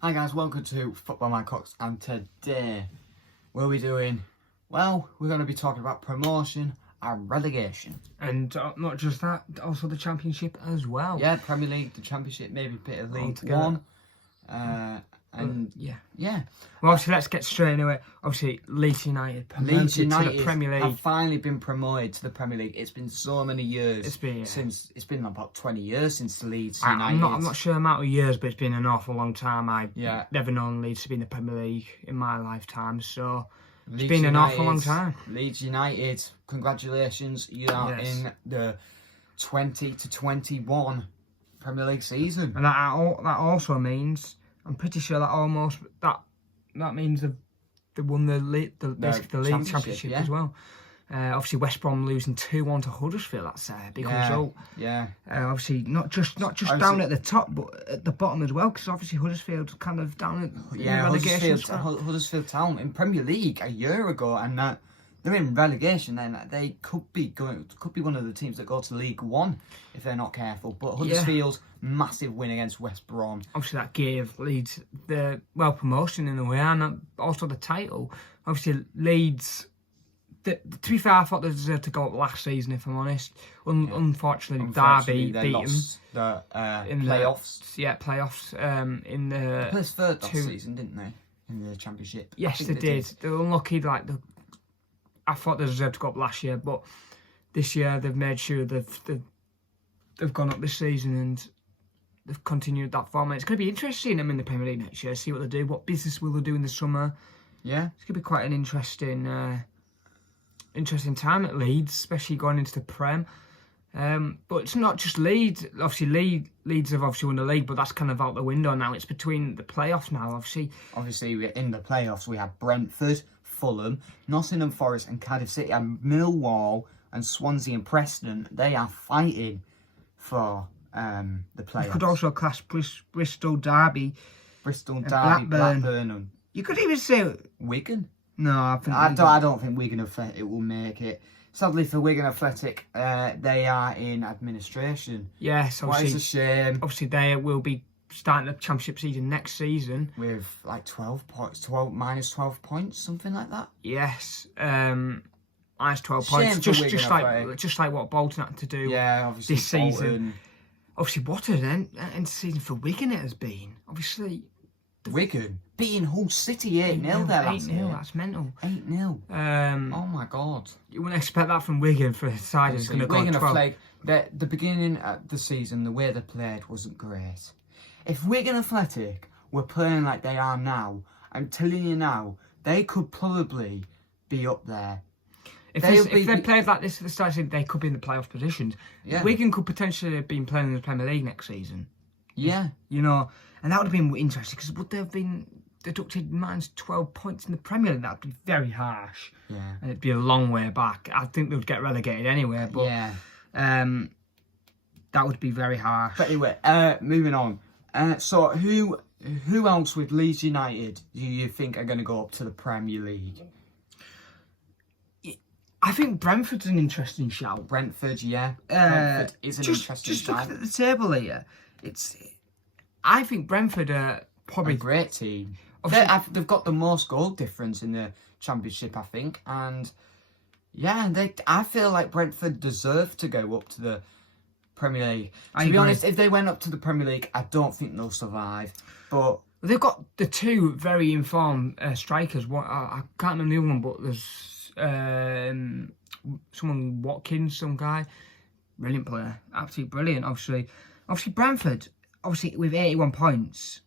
Hi guys, welcome to Football Man Cox, and today what are we doing? Well, we're going to be talking about promotion and relegation. And not just that, also the Championship as well. Yeah, Premier League, the Championship, maybe a bit of League One. Yeah. Well, obviously, let's get straight into it. Obviously, Leeds United promoted to the Premier League. Have finally been promoted to the Premier League. It's been so many years. It's been about 20 years since Leeds United. I'm not sure the amount of years, but it's been an awful long time. I've never known Leeds to be in the Premier League in my lifetime, so it's been an awful long time. Leeds United, congratulations! You are in the 20 to 21 Premier League season, and that also means, I'm pretty sure that means they won the league championship as well. Obviously, West Brom losing 2-1 to Huddersfield. That's a big result. Yeah. Obviously, not just down at the top, but at the bottom as well. Because obviously Huddersfield kind of down at relegation. Huddersfield Town in Premier League a year ago, and they're in relegation. Then they could be one of the teams that go to League One if they're not careful. But Huddersfield's massive win against West Brom. Obviously, that gave Leeds the promotion in a way, and also the title. Obviously, Leeds. To be fair, I thought they deserved to go up last season, if I'm honest. Unfortunately, Derby beat them in the playoffs. Playoffs. In the they played third that season, didn't they? In the Championship. Yes, they did. They were unlucky. I thought they deserved to go up last year, but this year they've made sure they've gone up this season and they've continued that format. It's going to be interesting them in the Premier League next year. See what they do. What business will they do in the summer? Yeah, it's going to be quite an interesting time at Leeds, especially going into the Prem. But it's not just Leeds. Obviously, Leeds have obviously won the league, but that's kind of out the window now. It's between the playoffs now, obviously. Obviously, we're in the playoffs. We have Brentford, Fulham, Nottingham Forest and Cardiff City, and Millwall and Swansea and Preston. They are fighting for the playoffs. You could also class Bristol, Derby, Blackburn. You could even say Wigan. No, I don't think Wigan Athletic will make it. Sadly for Wigan Athletic, they are in administration. Yes, what is a shame. Obviously, they will be starting the Championship season next season with like 12 points, minus 12 points, something like that. Yes, minus 12 points. Just like what Bolton had to do. Yeah, obviously this season. Obviously, what an end season for Wigan it has been. Obviously. Wigan beating Hull City 8-0 there last year. 8-0, that's mental. 8-0. Oh my God. You wouldn't expect that from Wigan for a side that's going to go 12. The beginning of the season, the way they played wasn't great. If Wigan Athletic were playing like they are now, I'm telling you now, they could probably be up there. If they played like this at the start of the season, they could be in the playoff positions. Yeah. Wigan could potentially have been playing in the Premier League next season. Yeah. You know, and that would have been interesting because would they have been deducted minus 12 points in the Premier League? That would be very harsh. Yeah. And it'd be a long way back. I think they would get relegated anyway, but that would be very harsh. But anyway, moving on. So who else with Leeds United do you think are going to go up to the Premier League? I think Brentford's an interesting shout. Brentford, yeah. Brentford is an interesting shout. Just looking at the table here, I think Brentford are probably a great team. They've got the most goal difference in the Championship, I think, and I feel like Brentford deserve to go up to the Premier League. To be honest, if they went up to the Premier League, I don't think they'll survive. But they've got the two very informed strikers. I can't remember the other one, but there's someone Watkins, some guy, brilliant player, absolutely brilliant. Obviously Brentford. Obviously, with 81 points.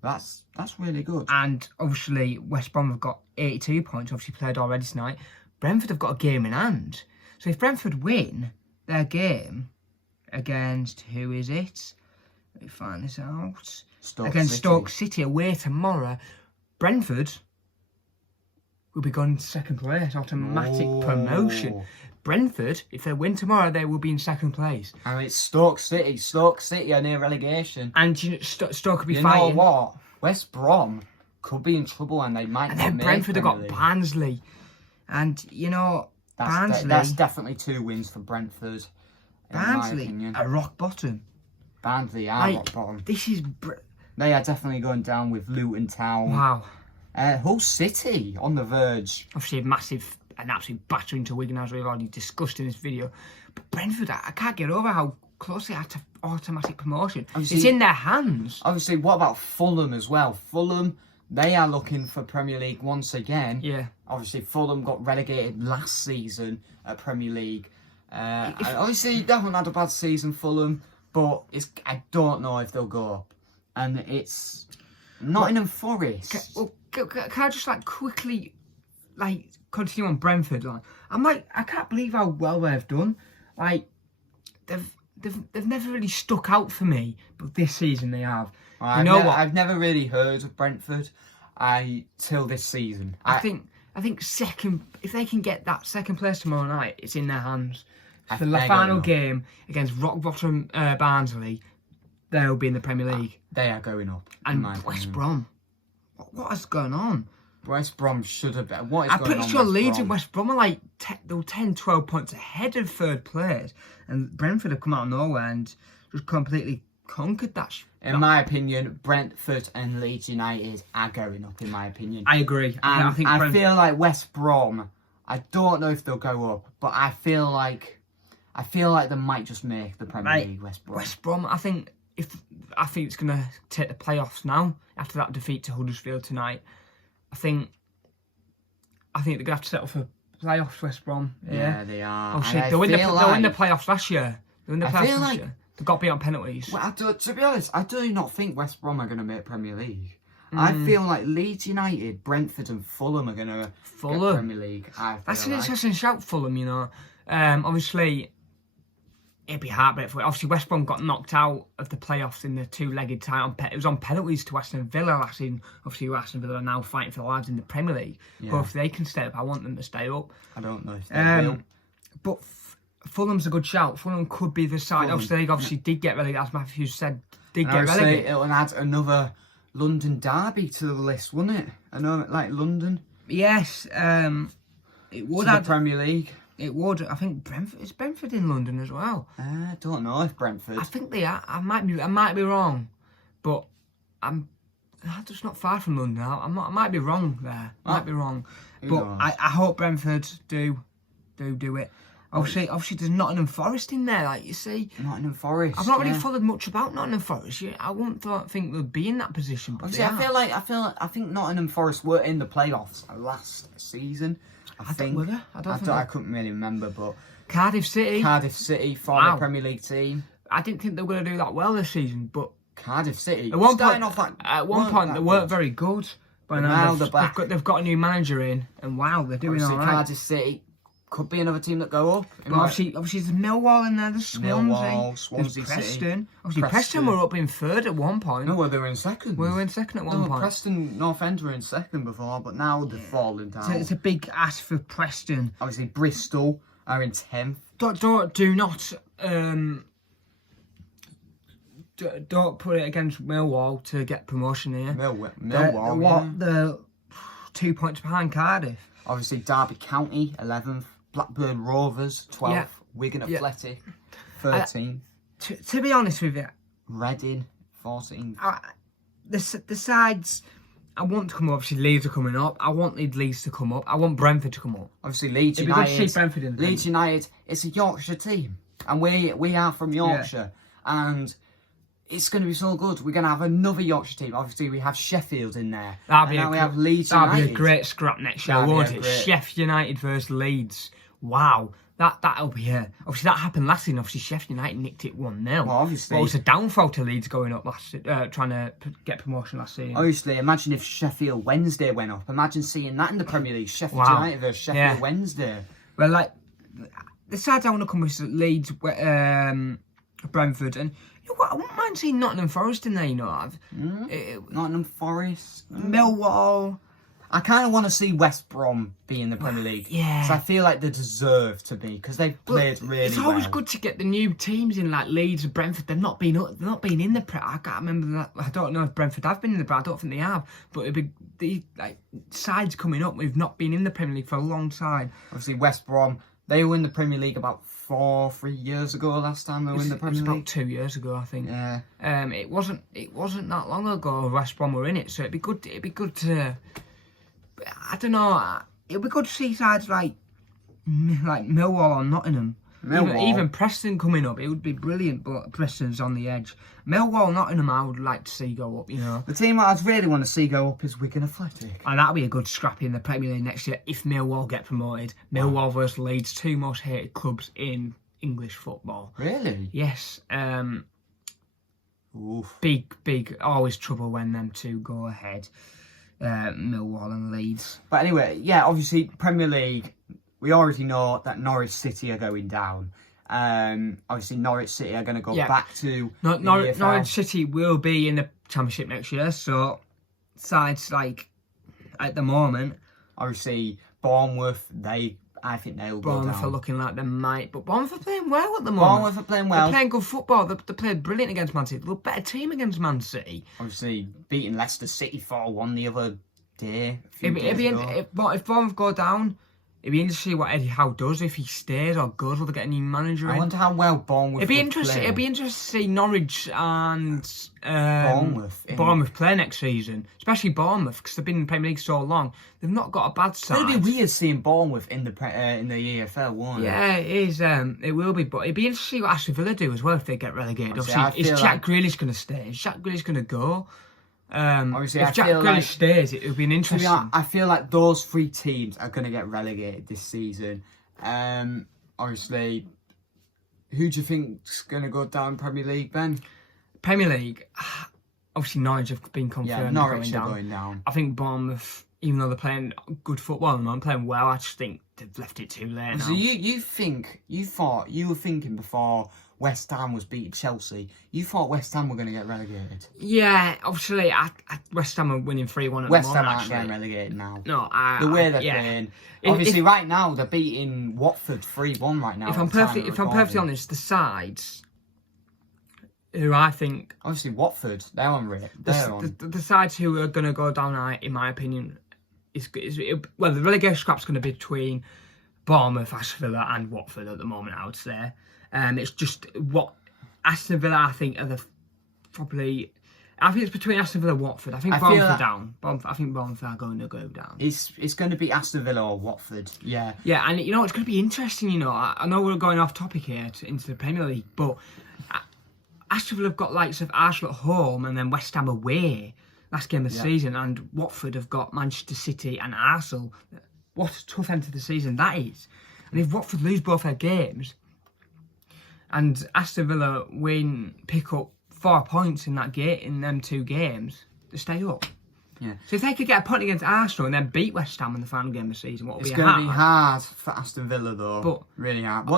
That's really good. And obviously, West Brom have got 82 points, obviously played already tonight. Brentford have got a game in hand. So if Brentford win their game against, who is it? Let me find this out. Stoke City away tomorrow. Brentford will be going to second place, automatic promotion. Brentford, if they win tomorrow, they will be in second place. And it's Stoke City. Stoke City are near relegation. And Stoke could be fighting. You know what? West Brom could be in trouble and they might not make Brentford have got Barnsley. And, you know, that's definitely 2 wins for Brentford. Barnsley are rock bottom. Barnsley are rock bottom. This is... They are definitely going down with Luton Town. Wow. Hull City on the verge. Obviously, an absolute battering to Wigan, as we've already discussed in this video. But Brentford, I can't get over how close they are to automatic promotion. Obviously, it's in their hands. Obviously, what about Fulham as well? Fulham, they are looking for Premier League once again. Yeah. Obviously, Fulham got relegated last season at Premier League. Obviously, they haven't had a bad season, Fulham, but I don't know if they'll go up. And it's Nottingham Forest. Can I just quickly continue on Brentford? I can't believe how well they've done. They've never really stuck out for me, but this season they have. I've never really heard of Brentford till this season. I think second, if they can get that second place tomorrow night, it's in their hands. For the final game against rock bottom Barnsley, they'll be in the Premier League. They are going up. And West Brom, what is going on? West Brom should have been. I'm pretty sure Leeds and West Brom are they're 10, 12 points ahead of third place, and Brentford have come out of nowhere and just completely conquered that. In my opinion, Brentford and Leeds United are going up. In my opinion, I agree. And I feel like West Brom. I don't know if they'll go up, but I feel like they might just make the Premier League. West Brom. West Brom. I think it's going to take the playoffs now after that defeat to Huddersfield tonight. I think they're going to have to settle for playoffs, West Brom. Yeah, they are. Oh shit, they win the playoffs last year. They got beat on penalties. Well, to be honest, I do not think West Brom are going to make Premier League. I feel like Leeds United, Brentford and Fulham are going to get Premier League. That's an interesting shout, Fulham, you know. Obviously, it'd be heartbreaking. Obviously, West Brom got knocked out of the playoffs in the two-legged tie. It was on penalties to Aston Villa last season. Obviously, Aston Villa are now fighting for their lives in the Premier League. Yeah. But if they can stay up, I want them to stay up. I don't know if they will. But Fulham's a good shout. Fulham could be the side. Obviously, they obviously did get relegated, as Matthews said. Relegated. It'll add another London derby to the list, wouldn't it? I know, like London. Yes, it would to the Premier League. It would. I think Brentford in London as well. I don't know if Brentford. I think they are. I might be wrong, but I'm just not far from London. I might be wrong there. Might be wrong, but I hope Brentford do it. Obviously, there's Nottingham Forest in there, like you see. Nottingham Forest. I've not really followed much about Nottingham Forest. I wouldn't think they'd be in that position. But obviously, I think Nottingham Forest were in the playoffs last season. I couldn't really remember, but Cardiff City, former Premier League team. I didn't think they were going to do that well this season, but Cardiff City. At one point, they weren't very good. But now they've got a new manager in, and wow, they're doing all right. Cardiff City could be another team that go up. Obviously, there's Millwall in there, there's Swansea, Preston. City. Obviously, Preston were up in third at one point. No, well, they were in second. We were in second at one point. Preston, North End were in second before, but now they've fallen down. So it's a big ask for Preston. Obviously, Bristol are in 10th. Don't put it against Millwall to get promotion here. Millwall, they're 2 points behind Cardiff. Obviously, Derby County, 11th. Blackburn Rovers, 12th. Yeah. Wigan Athletic, 13th. To be honest with you, Reading, 14th. The sides I want to come up, obviously Leeds are coming up. I want Leeds to come up. I want Brentford to come up. Obviously, Leeds United, it's a Yorkshire team. And we are from Yorkshire. Yeah. And it's going to be so good. We're going to have another Yorkshire team. Obviously, we have Sheffield in there. We have Leeds United. That'll be a great scrap next show, won't it? Sheffield United versus Leeds. Wow. That'll be obviously that happened last season. Obviously, Sheffield United nicked it 1-0. Well, obviously, it was a downfall to Leeds going up trying to get promotion last season. Obviously, imagine if Sheffield Wednesday went up. Imagine seeing that in the Premier League. Sheffield United versus Sheffield Wednesday. Well, like the sides I want to come with is Leeds, Brentford, and you know what? I wouldn't mind seeing Nottingham Forest in there. You know, Nottingham Forest, Millwall. I kind of want to see West Brom be in the Premier League. Yeah. So I feel like they deserve to be because they've played really well. It's always good to get the new teams in, like Leeds and Brentford. They've not been in the Premier. I can't remember that. I don't know if Brentford have been in the Premier. I don't think they have. But it'd be the sides coming up. We've not been in the Premier League for a long time. Obviously, West Brom, They were in the Premier League about 3 years ago. Last time they were in the It was Premier about League. 2 years ago, I think. Yeah. It wasn't that long ago West Brom were in it, so it'd be good to. I don't know. It'd be good to see sides like Millwall or Nottingham. Even Preston coming up, it would be brilliant, but Preston's on the edge. Millwall, Nottingham, I would like to see go up, you know. The team I'd really want to see go up is Wigan Athletic. And that'll be a good scrappy in the Premier League next year if Millwall get promoted. Millwall versus Leeds, 2 most hated clubs in English football. Really? Yes. Oof. Big, always trouble when them two go ahead. Millwall and Leeds. But anyway, yeah, obviously, Premier League, we already know that Norwich City are going down. Obviously, Norwich City are going to go back to the EFL. Norwich City will be in the Championship next year, so sides like, at the moment... Obviously, Bournemouth, I think they'll go down. Bournemouth are looking like they might, but Bournemouth are playing well at the moment. Bournemouth are playing well. They're playing good football. They played brilliant against Man City. They're a better team against Man City. Obviously, beating Leicester City 4-1 the other day. If Bournemouth go down, it'd be interesting to see what Eddie Howe does, if he stays or goes, will they get a new manager in? I wonder how well Bournemouth It'd be interesting to see Norwich and Bournemouth play next season, especially Bournemouth, because they've been in the Premier League so long. They've not got a bad side. It'd be weird seeing Bournemouth in the EFL, won't it? Yeah, it is. It will be, but it'd be interesting to see what Aston Villa do as well if they get relegated. Obviously, is Jack Grealish going to stay? Is Jack Grealish going to go? Obviously, if Jack Grealish stays, it would be an interesting. I feel like those 3 teams are going to get relegated this season. Obviously, who do you think's going to go down Premier League, Ben? Premier League, obviously Norwich have been confirmed. Yeah, Norwich are going down. I think Bournemouth, even though they're playing good football and not playing well, I just think they've left it too late now. So you were thinking before West Ham was beating Chelsea, you thought West Ham were going to get relegated? Yeah, obviously, West Ham are winning 3-1 at the moment. West Ham aren't getting relegated now. No, the way they're playing. Obviously, right now they're beating Watford 3-1 right now. If I'm perfectly honest, the sides who I think, obviously Watford, they're on rate. The sides who are going to go down, in my opinion, the relegation scrap's going to be between Bournemouth, Aston Villa, and Watford at the moment, I would say. It's just what Aston Villa, I think, are probably. I think it's between Aston Villa and Watford. I think Bournemouth are down. I think Bournemouth are going to go down. It's going to be Aston Villa or Watford. Yeah. Yeah, and you know it's going to be interesting. You know, I know we're going off topic here into the Premier League, but Aston Villa have got likes of Arsenal at home and then West Ham away last game of the season, and Watford have got Manchester City and Arsenal. What a tough end to the season that is. And if Watford lose both their games, and Aston Villa pick up 4 points in them 2 games, they stay up. Yeah. So if they could get a point against Arsenal and then beat West Ham in the final game of the season, it's going to be hard for Aston Villa though. But really hard.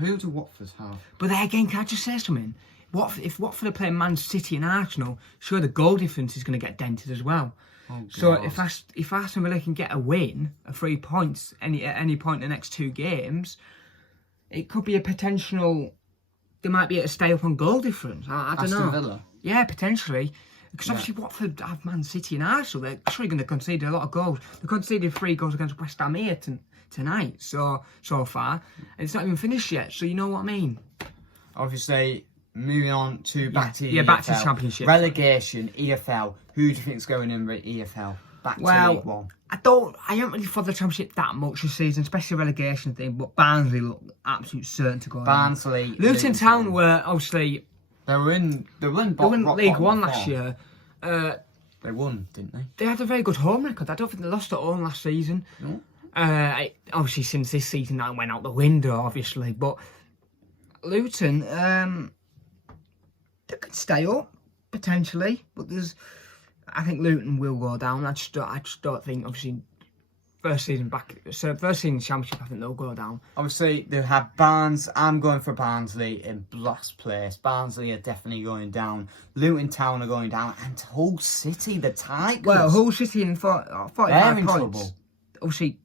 Who do Watford have? But then again, can I just say something? If Watford are playing Man City and Arsenal, sure the goal difference is going to get dented as well. Oh, so if Aston Villa can get a win of 3 points at any point in the next 2 games, it could be a potential. They might be able to stay up on goal difference. I don't know. Aston Villa? Yeah, potentially. Because obviously Watford have Man City and Arsenal. They're actually going to concede a lot of goals. They conceded 3 goals against West Ham here tonight, so far. And it's not even finished yet, so you know what I mean. Obviously, moving on to back to the Championship. Relegation, EFL. Who do you think's going in the EFL? Back to League One. I haven't really followed the Championship that much this season, especially the relegation thing, but Barnsley look absolute certain to go Barnsley. Luton Town were obviously. They won League One last year. They won, didn't they? They had a very good home record. I don't think they lost at home last season. No. Obviously, since this season that went out the window, obviously. But Luton, they could stay up potentially, but I think Luton will go down. I just don't think, obviously, first season Championship, I think they'll go down. Obviously, they have Barnes. I'm going for Barnsley in last place. Barnsley are definitely going down. Luton Town are going down. And Hull City, the Tigers. Well, Hull City in 45 points. Trouble. Obviously,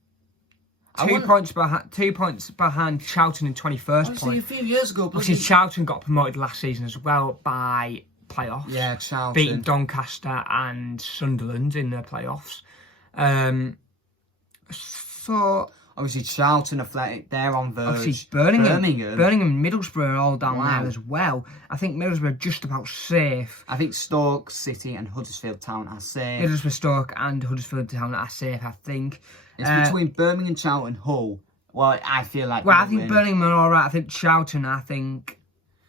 2 points behind Charlton in 21st point. A few years ago. Obviously, Charlton got promoted last season as well by playoffs. Yeah, Charlton. Beating Doncaster and Sunderland in their playoffs. So Obviously, Charlton Athletic, they're on verge. Obviously, Birmingham and Middlesbrough are all down there as well. I think Middlesbrough are just about safe. I think Stoke City and Huddersfield Town are safe. Middlesbrough, Stoke and Huddersfield Town are safe, I think. It's between Birmingham, Charlton, Hull. Well, I feel like... Well, I think Birmingham are all right. I think Charlton,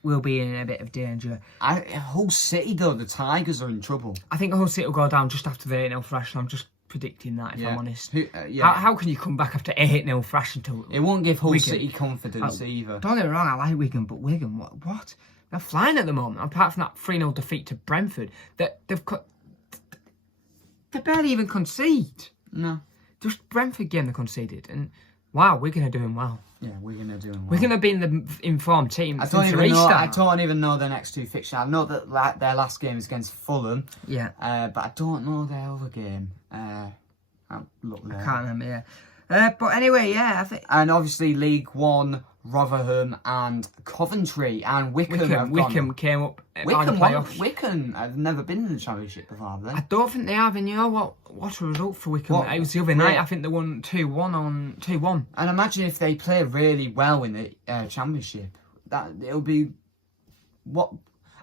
will be in a bit of danger. Hull City, though, the Tigers are in trouble. I think Hull City will go down just after the 8-0 thrashing. I'm just predicting that, if I'm honest. Yeah. How can you come back after 8-0 thrashing to... It won't give Hull Wigan City confidence either. Don't get me wrong, I like Wigan, but Wigan, what? They're flying at the moment. Apart from that 3-0 defeat to Brentford, they barely even concede. No. Just Brentford game they conceded, and wow, Wigan are doing well. Yeah, Wigan are doing well. Wigan have been the informed team since the I restart. don't even know their next two fixtures. I know that their last game is against Fulham. Yeah. But I don't know their other game. I'll look there. I can't remember, yeah. But anyway, yeah, I think... And obviously League One, Rotherham and Coventry and Wickham came up by the playoffs. Wickham have never been in the Championship before, have they? I don't think they have, and you know what a result for Wickham. It was the other night, I think they won 2-1. And imagine if they play really well in the Championship. It'll be...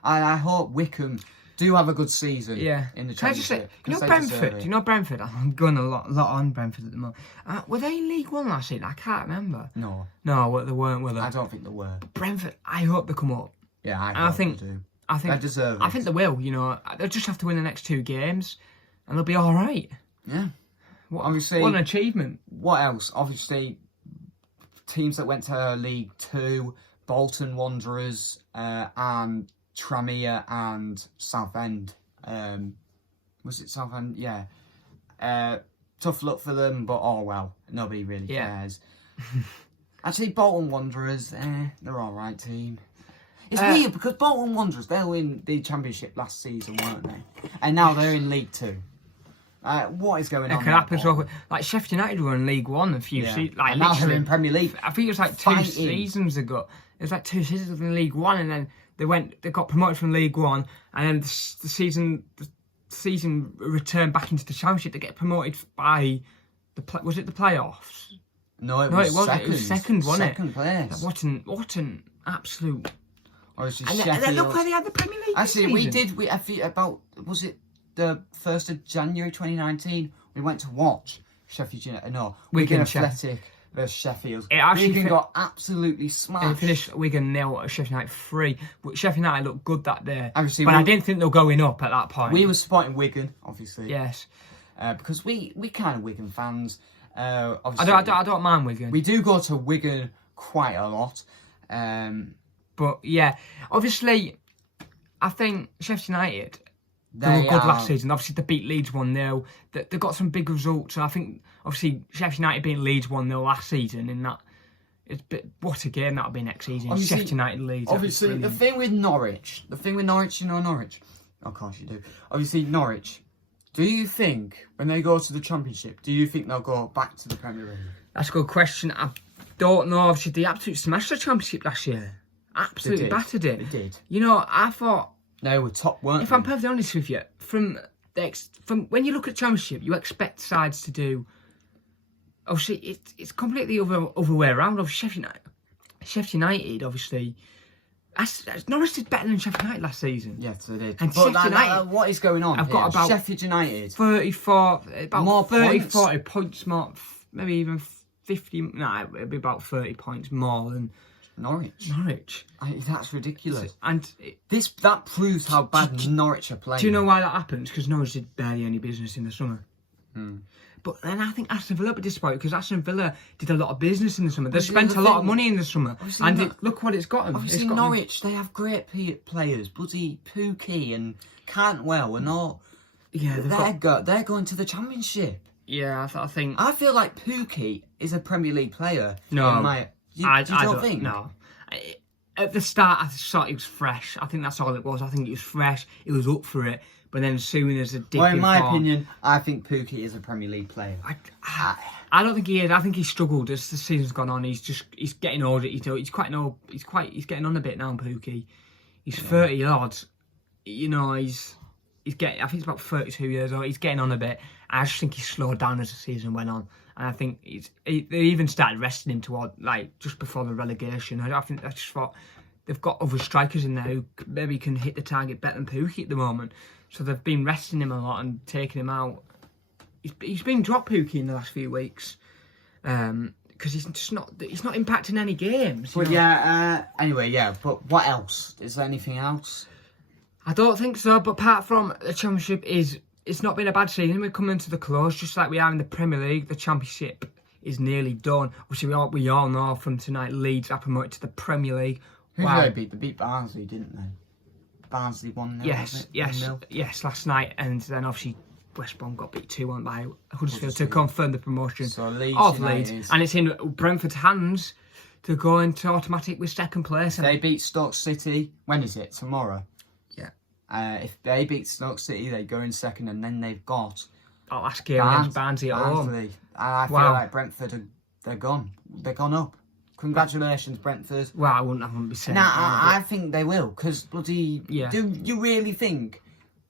I hope Wickham do have a good season in the Championship. Can I just say, Brentford? Do you know Brentford? I'm going a lot on Brentford at the moment. Were they in League One last season? I can't remember. No, they weren't, were they? I don't think they were. Brentford, I hope they come up. Yeah, I think they do. They deserve it. I think they will, They'll just have to win the next 2 games and they'll be all right. Yeah. What an achievement. What else? Obviously, teams that went to League 2, Bolton Wanderers and Tranmere and Southend. Was it Southend? Yeah. Tough luck for them, but oh well. Nobody really cares. Actually, Bolton Wanderers, they're all right team. It's weird because Bolton Wanderers, they were in the Championship last season, weren't they? And now they're in League 2. What is going on? It could happen so quick. Like Sheffield United were in League 1 a few seasons. Like, and now they're in Premier League. I think it was like 2 seasons ago. It was like 2 seasons in League 1, and then they got promoted from League 1, and then the season returned back into the Championship to get promoted by was it the playoffs? No, it wasn't. It was second, wasn't it? Second place. What an absolute... And then look where they had the Premier League. Actually, I feel about, was it the 1st of January 2019? We went to watch Sheffield United. No, Wigan Athletic versus Sheffield. Wigan got absolutely smashed. It finished Wigan 0, Sheffield United 3. But Sheffield United looked good that day. Obviously, but I didn't think they were going up at that point. We were supporting Wigan, obviously. Yes. Because we kind of Wigan fans. Obviously, I don't mind Wigan. We do go to Wigan quite a lot. But yeah, obviously, I think Sheffield United, they were good last season. Obviously, they beat Leeds 1-0. They got some big results. I think, obviously, Sheffield United beat Leeds 1-0 last season. In that, what a game that'll be next season. Obviously, Sheffield United Leeds. Obviously, the thing with Norwich, you know Norwich? Of course you do. Obviously, Norwich. Do you think, when they go to the Championship, do you think they'll go back to the Premier League? That's a good question. I don't know. Obviously, they absolutely smashed the Championship last year. Absolutely battered it. They did. I thought... They were top, weren't they? If I'm perfectly honest with you, from when you look at Championship, you expect sides to do... Obviously, it's completely other way around. Obviously, Sheffield United, obviously... Norwich did better than Sheffield United last season. Yes, they did. And Sheffield United... what is going on? I've got about Sheffield United. 40 points more, maybe even 50... No, it'd be about 30 points more than... Norwich. That's ridiculous. And that proves how bad Norwich are playing. Do you know why that happens? Because Norwich did barely any business in the summer. But then I think Aston Villa would be disappointed because Aston Villa did a lot of business in the summer. They spent a lot of money in the summer. And look what it's got them. Obviously, Norwich, they have great players. Buddy, Pookie and Cantwell and all. Yeah, they're going to the Championship. Yeah, I think... I feel like Pookie is a Premier League player. No. I don't think? No. At the start, I thought he was fresh. I think that's all it was. I think he was fresh. He was up for it. But then as soon as a dip in my opinion, I think Pookie is a Premier League player. I don't think he is. I think he's struggled as the season's gone on. He's getting older. He's getting on a bit now, Pookie. He's 30 odd. He's getting. I think he's about 32 years old. He's getting on a bit. I just think he slowed down as the season went on, and I think they even started resting him toward just before the relegation. I just thought they've got other strikers in there who maybe can hit the target better than Pookie at the moment. So they've been resting him a lot and taking him out. He's been dropped Pookie in the last few weeks. Because he's not impacting any games. But anyway, but what else? Is there anything else? I don't think so, but apart from the Championship, it's not been a bad season. We're coming to the close, just like we are in the Premier League. The Championship is nearly done. Obviously, we all know from tonight, Leeds are promoted to the Premier League. Who did they beat? They beat Barnsley, didn't they? Barnsley 1-0. Yes, last night. And then obviously West Brom got beat 2-1 by Huddersfield to confirm the promotion of Leeds. And it's in Brentford's hands to go into automatic with second place. They beat Stoke City. When is it? Tomorrow? Yeah. If they beat Stoke City, they go in second, and then they've got our last game against Barnsley at home. And I feel like Brentford, they're gone. They're gone up. Congratulations, Brentford. Well, I wouldn't be saying that. I think they will, because bloody... Yeah. Do you really think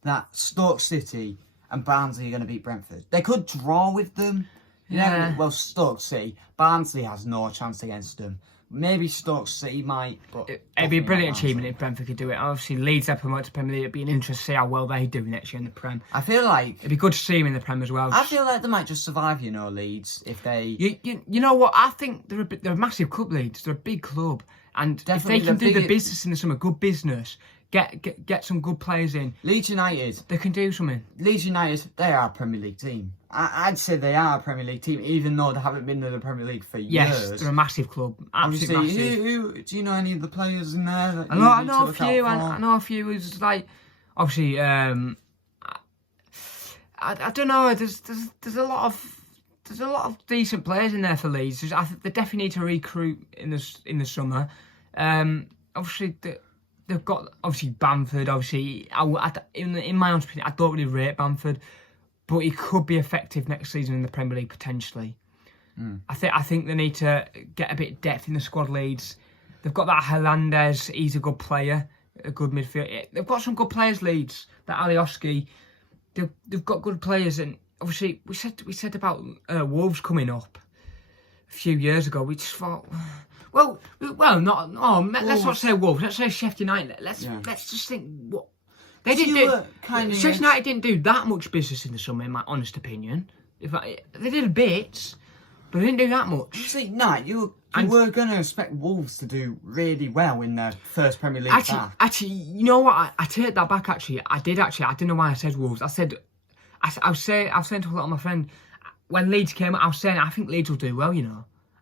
that Stoke City and Barnsley are going to beat Brentford? They could draw with them. Well, Stoke City. Barnsley has no chance against them. Maybe Stoke City might, but... It'd be a brilliant achievement if Brentford could do it. Obviously, Leeds are promoted to Premier League. It'd be an interest to see how well they do next year in the Prem. I feel like... It'd be good to see them in the Prem as well. I feel like they might just survive, Leeds, if they... You know what? I think they're a massive club, Leeds. They're a big club. And definitely if they can do the business in the summer, good business... Get some good players in. Leeds United. They can do something. Leeds United, they are a Premier League team. I'd say they are a Premier League team, even though they haven't been in the Premier League for years. Yes, they're a massive club. Absolutely massive. Who, do you know any of the players in there? I know a few. I know a few who's like, obviously, I don't know. There's a lot of decent players in there for Leeds. I think they definitely need to recruit in the summer. Obviously. They've got, obviously, Bamford. Obviously, in my own opinion, I don't really rate Bamford, but he could be effective next season in the Premier League, potentially. I think they need to get a bit of depth in the squad, Leeds. They've got that Hernandez. He's a good player, a good midfield. They've got some good players, Leeds. That Alioski. They've got good players. And, obviously, we said about Wolves coming up a few years ago. We just thought... Well, not. Oh, let's not say Wolves. Let's say Sheffield United. Let's just think what they didn't do. Sheffield United didn't do that much business in the summer, in my honest opinion. They did a bit, but they didn't do that much. See, you were going to expect Wolves to do really well in their first Premier League back. Actually, you know what? I take that back. Actually, I did. Actually, I didn't know why I said Wolves. I was saying to a lot of my friends when Leeds came. I was saying I think Leeds will do well.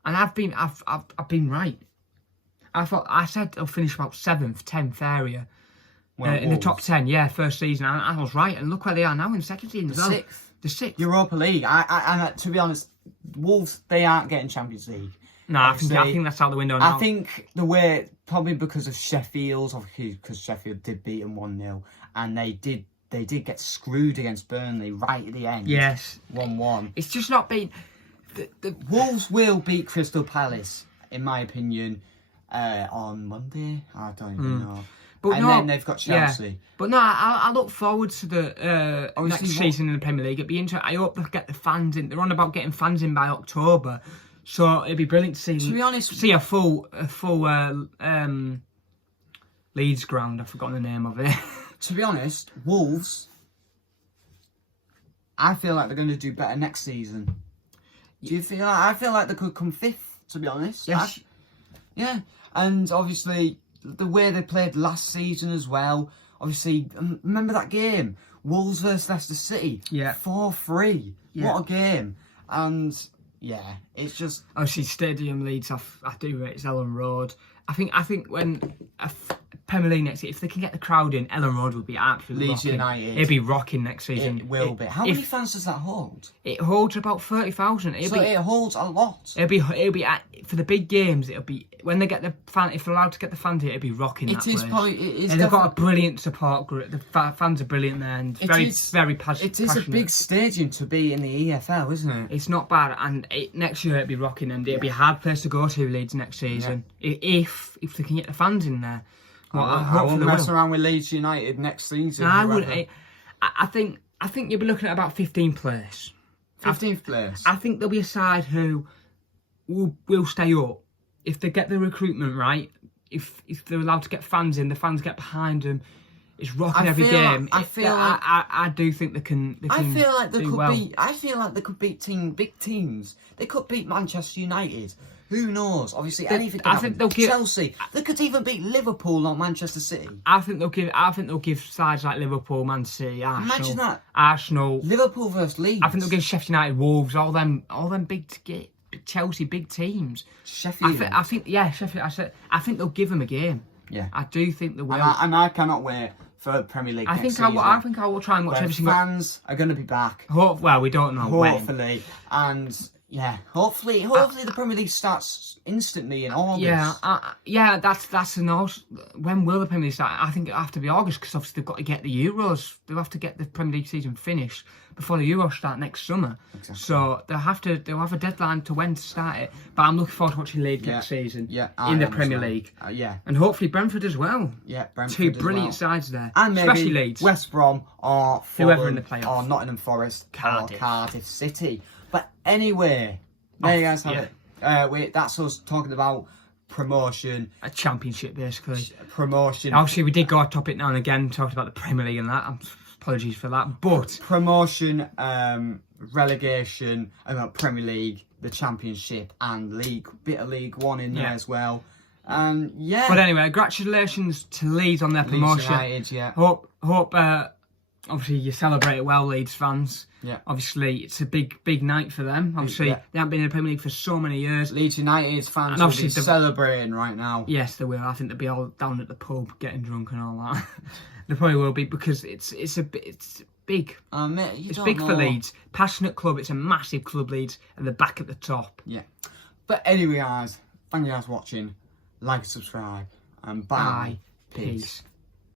And I've been right. I said they'll finish about 7th, 10th area in the top 10. Yeah, first season, and I was right. And look where they are now in second season. The sixth Europa League. And to be honest, Wolves, they aren't getting Champions League. No, I think that's out the window now. I think the way, probably because of Sheffield, obviously because Sheffield did beat them 1-0, and they did get screwed against Burnley right at the end. Yes, 1-1. It's just not been. The Wolves will beat Crystal Palace, in my opinion, on Monday. I don't even know. But then they've got Chelsea. Yeah. But no, I look forward to the next season in the Premier League. It'd be interesting. I hope they get the fans in. They're on about getting fans in by October, so it'd be brilliant to see. To be honest, see a full Leeds ground. I've forgotten the name of it. To be honest, Wolves, I feel like they're going to do better next season. Do you feel? I feel like they could come 5th. To be honest, yes, yeah, and obviously the way they played last season as well. Obviously, remember that game, Wolves versus Leicester City. Yeah, 4-3. Yeah. What a game! And yeah, it's just obviously Stadium Leeds. I do rate it's Ellen Road. I think when Premier League next year, if they can get the crowd in, Ellen Road will be absolutely Leeds rocking. United. It'll be rocking next season. It will be. How many fans does that hold? It holds about 30,000. It holds a lot. It'll be for the big games. It'll be when they get the fan. If they're allowed to get the fans here, it'll be rocking. It is probably. And they've got a brilliant support group. The fans are brilliant there and very passionate. It is a big stadium to be in the EFL, isn't it? It's not bad, and next year it'll be rocking, and it'll be a hard place to go to, Leeds, next season. Yeah. If they can get the fans in there. I won't mess around with Leeds United next season. I I think you'll be looking at about 15th place. 15th place. I think there'll be a side who will stay up if they get the recruitment right. If they're allowed to get fans in, the fans get behind them. It's rocking every game. I do think they can. I feel like they could well. beat. I feel like they could beat big teams. They could beat Manchester United. Who knows? Obviously, anything can happen. They'll give Chelsea. They could even beat Liverpool, not Manchester City. I think they'll give sides like Liverpool, Man City, Arsenal. Imagine that. Arsenal. Liverpool versus Leeds. I think they'll give Sheffield United, Wolves, all them big Chelsea big teams. Sheffield. I think Sheffield. I think they'll give them a game. Yeah. I do think they will. And I cannot wait for the Premier League. I think I will try and watch every single. Fans are going to be back. Well, we don't know hopefully, and yeah, hopefully the Premier League starts instantly in August. Yeah, that's the nose. When will the Premier League start? I think it'll have to be August because obviously they've got to get the Euros. They'll have to get the Premier League season finished before the Euros start next summer. Exactly. So they'll have a deadline to when to start it. But I'm looking forward to watching Leeds next season. Yeah, in the Premier League. Yeah, and hopefully Brentford as well. Yeah, Brentford. Two brilliant sides there, and maybe especially Leeds, West Brom, or Fulham, whoever in the playoffs, or Nottingham Forest, Cardiff. or Cardiff City. But anyway, there you guys have it. That's us talking about promotion, a championship basically. Promotion. Obviously, we did go off topic now and again, talked about the Premier League and that. Apologies for that, but promotion, relegation, Premier League, the Championship, and League, bit of League One in there as well. And yeah. But anyway, congratulations to Leeds on their promotion. Leeds United, Hope. Obviously, you celebrate it well, Leeds fans. Yeah. Obviously, it's a big night for them. Obviously, they haven't been in the Premier League for so many years. Leeds United fans will be celebrating right now. Yes, they will. I think they'll be all down at the pub getting drunk and all that. They probably will be because it's big. It's big for Leeds. Passionate club. It's a massive club, Leeds, and they're back at the top. Yeah. But anyway, guys, thank you guys for watching. Like and subscribe. And bye. Peace.